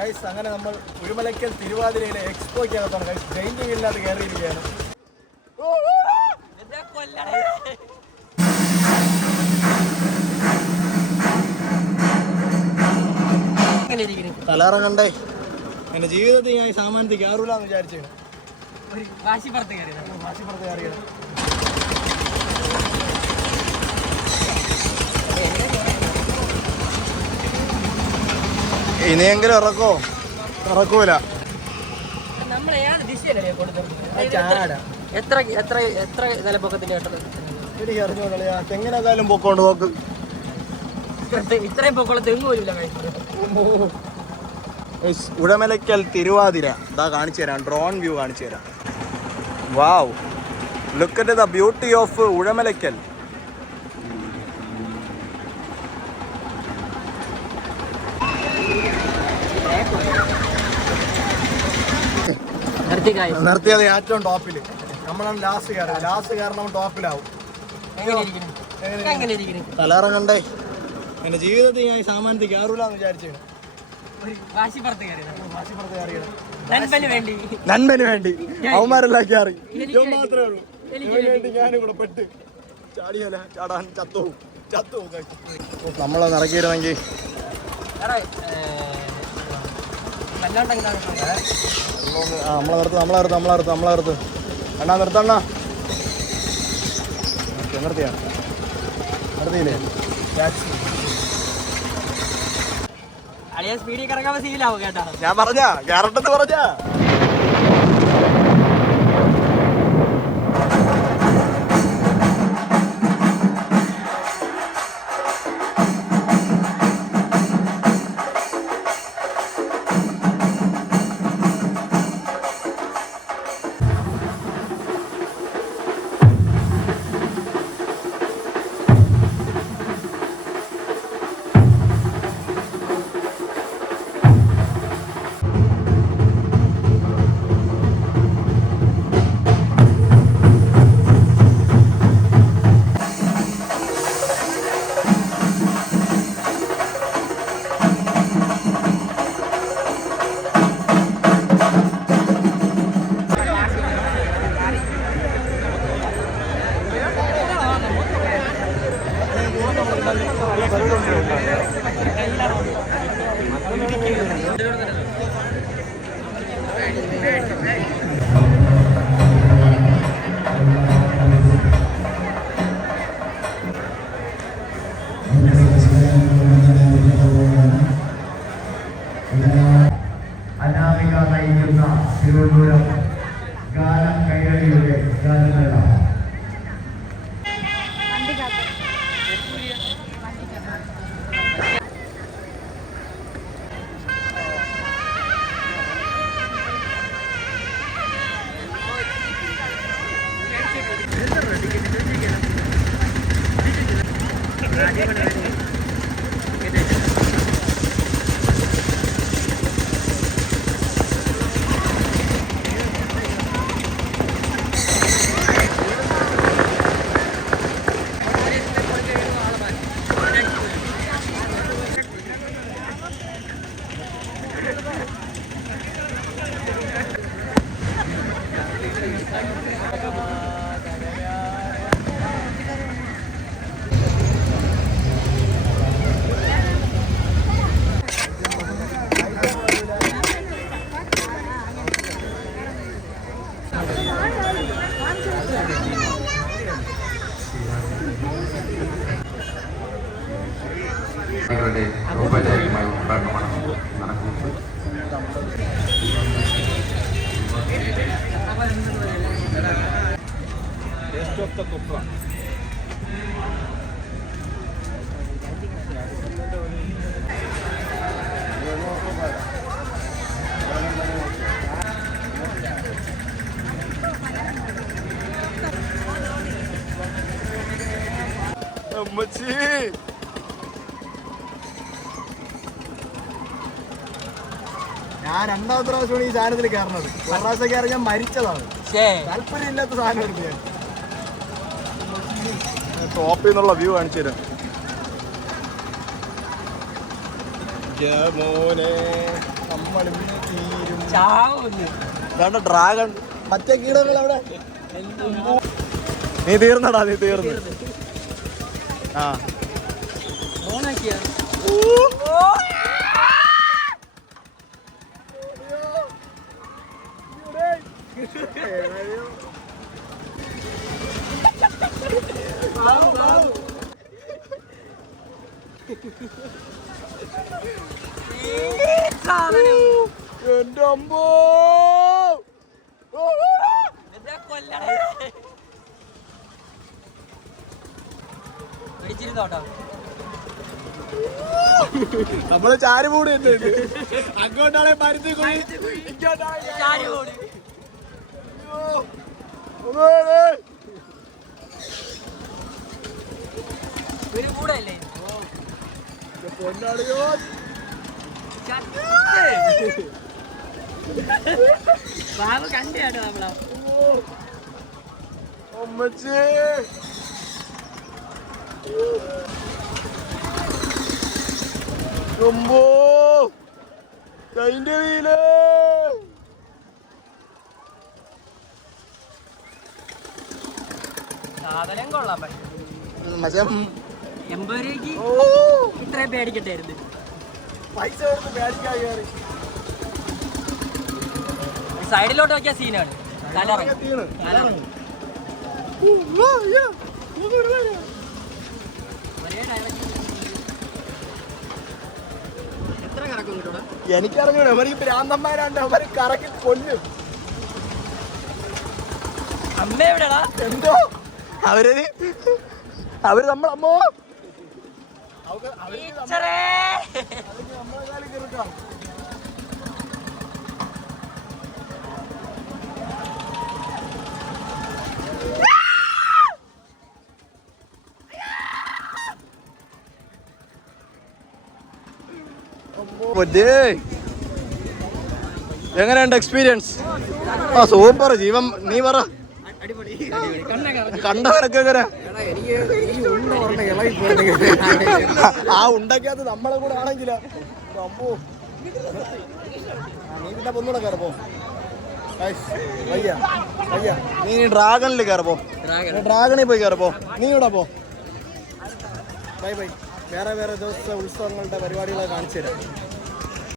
Guys അങ്ങനെ നമ്മൾ ഉരുമലയ്ക്കൽ തിരുവാതിരയിലെ എക്സ്പോയ്ക്കകത്താണ് guys painting ഇല്ലാതെ കയറിയിരിക്കുകയാണ്. കലാറം കണ്ടേ? എന്റെ ജീവിതത്തിൽ ഞാൻ ഈ സാമാനത്തിൽ കയറൂലെന്ന് വിചാരിച്ചു വാശിപ്പുറത്ത് കയറിയത്. വാശിപ്പുറത്ത് കയറിയത്. ഇനിയെങ്കിലും ഇറക്കോ? ഇറക്കൂല. എത്ര എത്ര എത്ര നിലപ്പൊക്കത്തിന്റെ കേട്ടത്? എനിക്ക് അറിഞ്ഞോളൂ തെങ്ങിനേക്കാളും പൊക്കോണ്ട് നോക്ക്. ഇത്രയും പൊക്കമുള്ള തെങ്ങ് പോലും ഇല്ല കഴിക്കുന്നത് ഗയ്സ്, ഉടമലയ്ക്കൽ തിരുവാതിര. ഇതാ കാണിച്ചു തരാം. ഡ്രോൺ വ്യൂ കാണിച്ചു തരാം. Wow. Look at the beauty of Uzhamalakkal നിർത്തിയത് ഏറ്റവും ടോപ്പിൽ നമ്മളാണ് ലാസ്റ്റ് കയറുക ലാസ്റ്റ് കാരണം ടോപ്പിലാവും തലറങ്ങണ്ടേ എന്റെ ജീവിതത്തിൽ ഞാൻ സാമാനത്തിൽ കയറൂലെന്ന് വിചാരിച്ചു നൻപന് വേണ്ടി. നന്മന് വേണ്ടി. അവന്മാരെല്ലാം കയറി. മാത്രമേ ഉള്ളൂ. ഞാനും കൂടെ പെട്ട് ചാടിയല്ല ചാടാൻ ചത്തു ചത്തു നമ്മളെ നിറക്കിയിരുന്നെങ്കിൽ ആ നമ്മളെ നിർത്ത് നമ്മളെ നിർത്ത് നമ്മളെ നമ്മളെ അണ്ണാ ഞാൻ പറഞ്ഞ ക്യാരറ്റെന്ന് പറഞ്ഞ. അനാമിക നയിക്കുന്ന തിരുവനന്തപുരം ഗാന കൈരളിയുടെ ഗാനമേള. Gracias. കുട്ടികളുടെ ഔപചാരികമായ ഉദ്ഘാടനമാണ് നടക്കുന്നത്. അമ്മച്ചി! ഞാൻ രണ്ടാമത്തെ പ്രാവശ്യമാണ് ഈ സാധനത്തിൽ കയറുന്നത്. ഒരു പ്രാവശ്യം കയറി ഞാൻ മരിച്ചതാണ്. താല്പര്യമില്ലാത്ത സാധനം എടുത്ത് ഞാൻ. ടോപ്പിൽ നിന്നുള്ള വ്യൂ കാണിച്ചു തരാം. മോനെ നമ്മൾ തീരും. ചാവുന്നു. ഡ്രാഗൺ മറ്റേ കീടങ്ങൾ അവിടെ. നീ തീർന്നടാ നീ തീർന്നു. ആ. ഓണാക്കിയ എന്റെ അമ്പോ നമ്മൾ ചാരുമൂടി അങ്ങോട്ടാണെ മരുന്ന് ഇങ്ങോട്ടാണെ ബാബു കണ്ടു നമ്മളോ. അമ്മച്ചി. അമ്പോ കൈന്റെ വീൽ സാധനം കൊള്ളാൻ എൺപത് രൂപയ്ക്ക് ഓ. ഇത്രയും പേടിക്കട്ടായിരുന്നു പൈസ സൈഡിലോട്ട് നോക്കിയ സീനാണ്. എനിക്കറിഞ്ഞൂടെ അവർ ഭ്രാന്തന്മാരാണ്ട് അവർ കറക്കി കൊല്ലും. അമ്മ എവിടെടാ? എന്തോ? അവർ അവർ നമ്മളമ്മോ എങ്ങനെയുണ്ട് എക്സ്പീരിയൻസ് ആ സൂപ്പർ ജീവൻ നീ പറ. ആ ഉണ്ടാക്കിയത് നമ്മളെ കൂടെ ആണെങ്കിലാ. അമ്മോ. നീ പിന്നെ ഒന്നുകൂടെ കയറപ്പോ വയ്യ വയ്യ. നീ ഡ്രാഗണിൽ കയറപ്പോ ഡ്രാഗണിൽ പോയി കയറപ്പോ നീ ഇവിടെ പോ. Bye bye. വേറെ വേറെ ദിവസത്തെ ഉത്സവങ്ങളുടെ പരിപാടികളെ കാണിച്ചു തരാം.